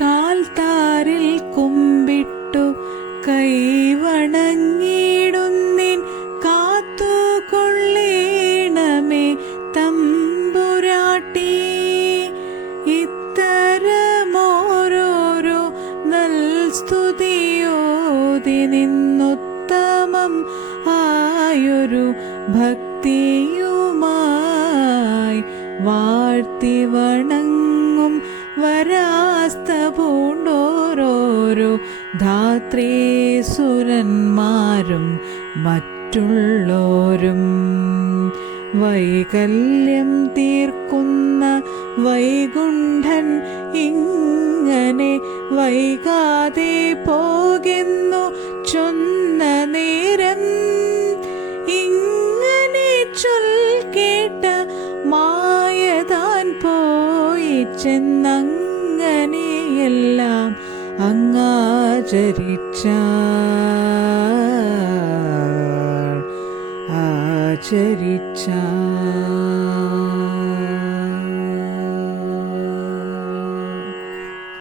കാൽത്താരിൽ കുമ്പിട്ടു കൈവണങ്ങിടുന്നിൻ കാത്തുകൊള്ളേണമേ തമ്പുരാട്ടി. ഇത്തരമോരോരോ നൽ സ്തുതിയോതി നിന്നുത്തമം ആയൊരു ഭക്തിയുമായി വാഴ്ത്തി വണങ്ങും വരാസ്ത പൂണ്ടോരോരോ ധാത്രീസുരന്മാരും മറ്റുള്ളോരും. വൈകല്യം തീർക്കുന്ന വൈകുണ്ഠൻ ഇങ്ങനെ വൈകാതെ പോകുന്നു ചൊന്ന ചെന്നങ്ങനെയെല്ലാം അങ്ങാചരിച്ച ആചരിച്ച